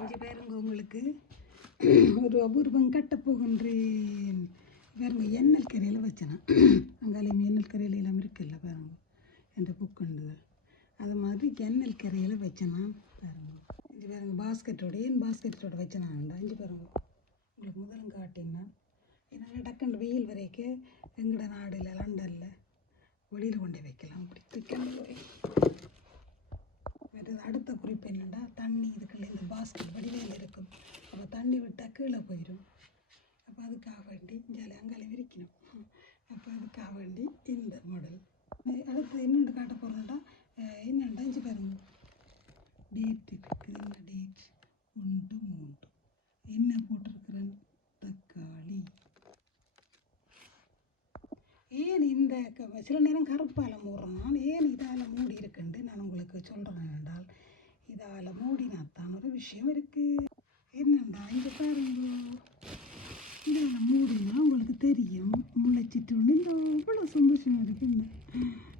இங்கே பாருங்க, உங்களுக்கு ஒரு அபூர்வம் கட்டப்போகின்றேன். பாருங்க, எண்ணெல் கரையில் வச்சேனா அங்காலையும் எண்ணெல் கரையில் எல்லாம் இருக்குல்ல பாருங்க, என்ற புக்குண்டுகள் அது மாதிரி எண்ணெல் கரையில் வச்சேனா பாருங்க. இங்கே பாருங்க, பாஸ்கெட்டோட ஏன் பாஸ்கெட்டோட வச்சேனாண்டா இங்கே பாருங்க. உங்களுக்கு முதலும் காட்டினா என்னால் டக்குன்னு வெயில் வரைக்கும் எங்கட நாடில் லண்டனில் வெளியில் கொண்டு வைக்கலாம். அப்படி திக்கண்டு அடுத்த குறிப்பு என்னென்னா, தண்ணி இதுக்குள்ள இந்த பாஸ்கெட் வடிவேல் இருக்கும். அப்போ தண்ணி விட்டால் கீழே போயிடும். அப்போ அதுக்காக வேண்டி ஜாலி அங்கால விரிக்கணும். அப்போ அதுக்காக வேண்டி இந்த மாடல். அடுத்து இன்னொன்று காட்ட போகிறோம்டா, என்னென்னா இஞ்சி பாருங்க, டேட் இருக்குது. என்ன டேட்? 1-3 என்ன போட்டிருக்கிறேன்? தக்காளி. ஏன் இந்த சில நேரம் கருப்பால் மூடுறேன், ஏன் இதால் மூடி இருக்குன்னு நான் உங்களுக்கு சொல்கிறேன் என்றால், இதால் மூடினாத்தான் ஒரு விஷயம் இருக்குது. என்னண்டா இங்கே பாருங்க, இதால் மூடினா உங்களுக்கு தெரியும் முளைச்சிட்டு ஒன்று இந்த இவ்வளோ சந்தோஷமாக இருக்குங்க.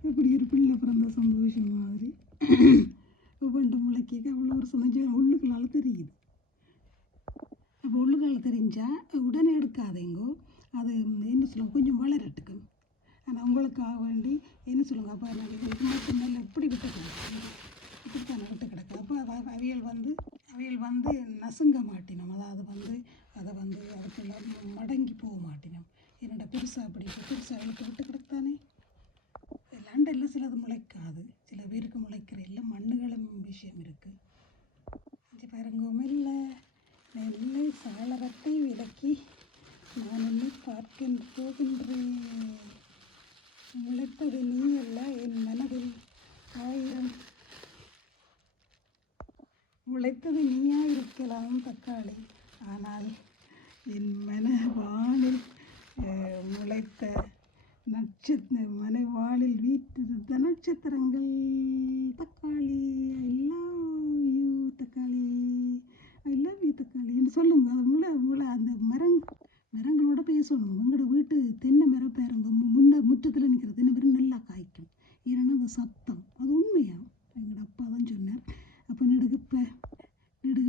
இப்படி ஒரு பிள்ளை பிறந்த சந்தோஷம் மாதிரி ஒவ்வொன்று முளைக்க அவ்வளோ ஒரு சந்தோஷம் உள்ளுக்களால் தெரியுது. அப்போ உள்ளுக்கால் தெரிஞ்சால் உடனே எடுக்காதேங்கோ, அது என்ன சொல்லுவோம் கொஞ்சம் வளரட்டுக்கு. ஆனால் உங்களுக்காக வேண்டி என்ன சொல்லுங்கள், அப்போ நான் இது மட்டும் மேலே எப்படி விட்டு கிடக்கு, இப்படித்தானே விட்டு கிடக்கு. அப்போ அவியல் வந்து நசுங்க மாட்டினோம், அதாவது அதை அதுக்கெல்லாம் மடங்கி போக மாட்டினோம். என்னோட பெருசாக அப்படி பெருசாக இழுத்து விட்டு கிடத்தானே. லண்டனில் சிலது முளைக்காது, சில பேருக்கு முளைக்கிற இல்லை மண்ணுகளும் விஷயம் இருக்குது. இது பாருங்க, மெல்ல சாளரத்தை விலக்கி நான் என்னை பார்க்க போகின்றேன். முளைத்தது நீ அல்ல என் மனதில் 1000 முளைத்தது நீயா இருக்கலாம் தக்காளி, ஆனால் என் மனவானில் முளைத்த மனைவாளில் வீட்டிருந்த நட்சத்திரங்கள் தக்காளி. ஐ லவ் யூ தக்காளி, ஐ லவ் யூ தக்காளி என்று சொல்லுங்க. அது முளை அந்த மரங்களோட பேசணும். உங்களோட வீட்டு தென்னை மரம் பாருங்க, முற்றத்தில் நிற்கிற தென்னை மரம் நல்லா காய்க்கும். ஏன்னா அந்த சத்தம் அது உண்மையாக எங்களோட அப்பா தான் சொன்னார். அப்போ நெடுக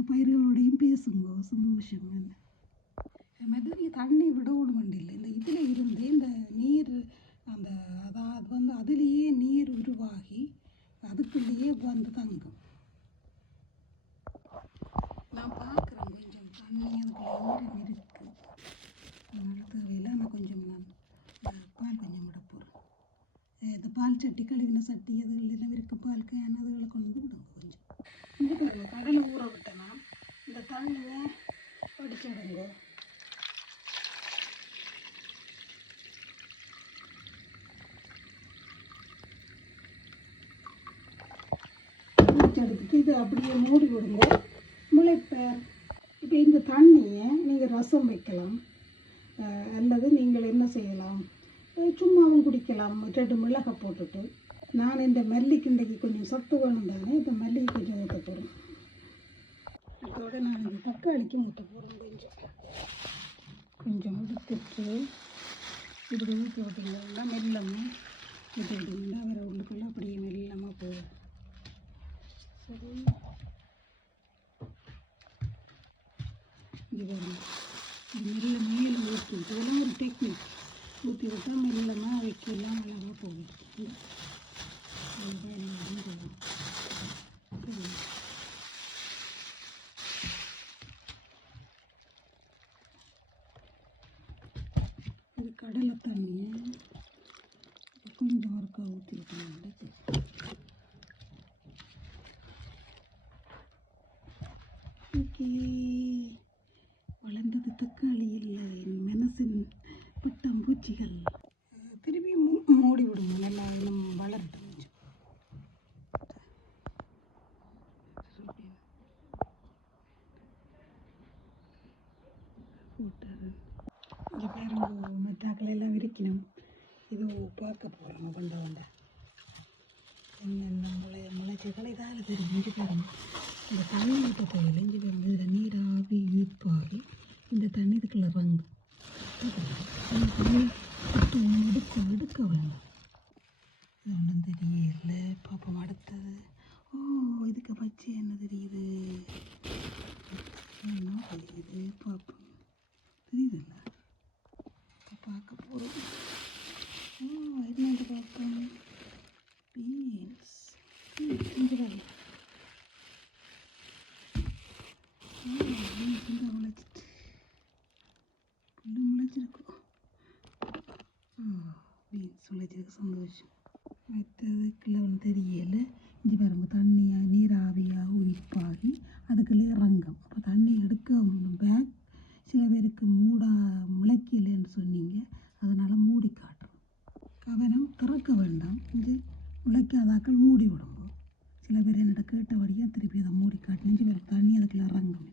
பயிர்களோடையும் பேசுங்க, சந்தோஷம். மெதுவிய தண்ணி விடவும் வேண்டியில்லை. இந்த இதில் இருந்து இந்த நீர் அது வந்து அதுலேயே நீர் உருவாகி அதுக்குள்ளேயே வந்து தங்கும். நான் பார்க்குறேன் கொஞ்சம் தண்ணி அதுக்குள்ளே ஈரம் இருக்குது. அதனால் தேவையில்லை. நான் கொஞ்சம் பால் கொஞ்சம் விட போகிறேன். இந்த பால் சட்டி கழுவின சட்டி அதுகளெல்லாம் இருக்க பால் கேன் அதுகளை கொண்டு வந்து விடுங்க கொஞ்சம். இங்கே பாருங்க, கடலை ஊற விட்டேன்னா இந்த தண்ணியை வடிச்சிடுங்க. வடிச்செடுத்துட்டு இது அப்படியே மூடி விடுங்க. முளைப்பேர். இப்போ இந்த தண்ணியை நீங்கள் ரசம் வைக்கலாம், அல்லது நீங்கள் என்ன செய்யலாம், சும்மாவும் குடிக்கலாம். 2 மிளகை போட்டுட்டு. நான் இந்த மல்லிக்கிண்டைக்கு கொஞ்சம் சத்து வேணும் தானே, இந்த மல்லிகை கொஞ்சம் ஊற்ற போகிறேன். அதோட நான் இந்த தக்காளிக்கும் ஊற்ற போகிறேன். கொஞ்சம் ஊற்றிட்டு இப்படி ஊற்றி விட்டீங்கன்னா மெல்லமாக ஊற்றி விட்டீங்கன்னா வேறு உள்ளுக்குள்ளே அப்படியே மெல்லமாக போகும். சரி, இங்கே பாருங்க, இது மேலே ஊற்றி இதெல்லாம் ஒரு டெக்னிக். ஊற்றி விட்டால் மெல்லமாக வைக்கலாம், அழகாக போகுது. இது கடலை தண்ணியை கொஞ்சம் ஒருக்கா ஊற்றி விட்டோம்னா ஓகே. வளர்ந்தது தக்காளி இல்லை, என் மனசின் பட்டாம்பூச்சிகள். திரும்பி மூடி விடுங்க, நல்லா இன்னும் வளரட்டும். இங்கே பாருங்க, மெட்டாக்களை எல்லாம் விரிக்கணும். இது பார்க்க போகிறோம் வண்டை என்னென்ன முளைச்சக்களை இதால் தெரியும். இங்கே பாருங்க, இந்த தண்ணி ஊற்ற தேவையில்லை. இங்கே பாருங்க, இதில் நீராவி ஈர்ப்பாகி இந்த தண்ணி இதுக்குள்ள இறங்கும். இந்த தண்ணி எடுக்க வேண்டாம். ஒன்றும் தெரியல. பாப்போம் அடுத்தது. ஓ, இதுக்கு பச்சை என்ன தெரியுது? என்ன தெரியுது பார்ப்போம். தெரியுதுல்ல, இப்போ பார்க்க போகிறோம். என்னது பார்ப்போம். பீன்ஸ் இங்கே வரல. இந்த முளைச்சிட்டு புல்லு முளைச்சிருக்கும். பீன்ஸ் முளைச்சிருக்கு, சந்தோஷம். மற்றது கிலோன்னு தெரியல. இஞ்சி பாருங்க, தண்ணியாக நீராவியாக உயிர்ப்பாகி அதுக்குள்ளே இறங்கும். அப்போ தண்ணி எடுக்க பேக் சில பேருக்கு முளைக்கலைன்னு சொன்னீங்க, அதனால் மூடி காட்டுறோம். கவனம், திறக்க வேண்டாம். இஞ்சி முளைக்காதாக்கள் மூடி விடுங்க. சில பேர் என்னோட கேட்டபடியாக திருப்பி அதை மூடி காட்டினு தண்ணி அதுக்குள்ளே இறங்கும்.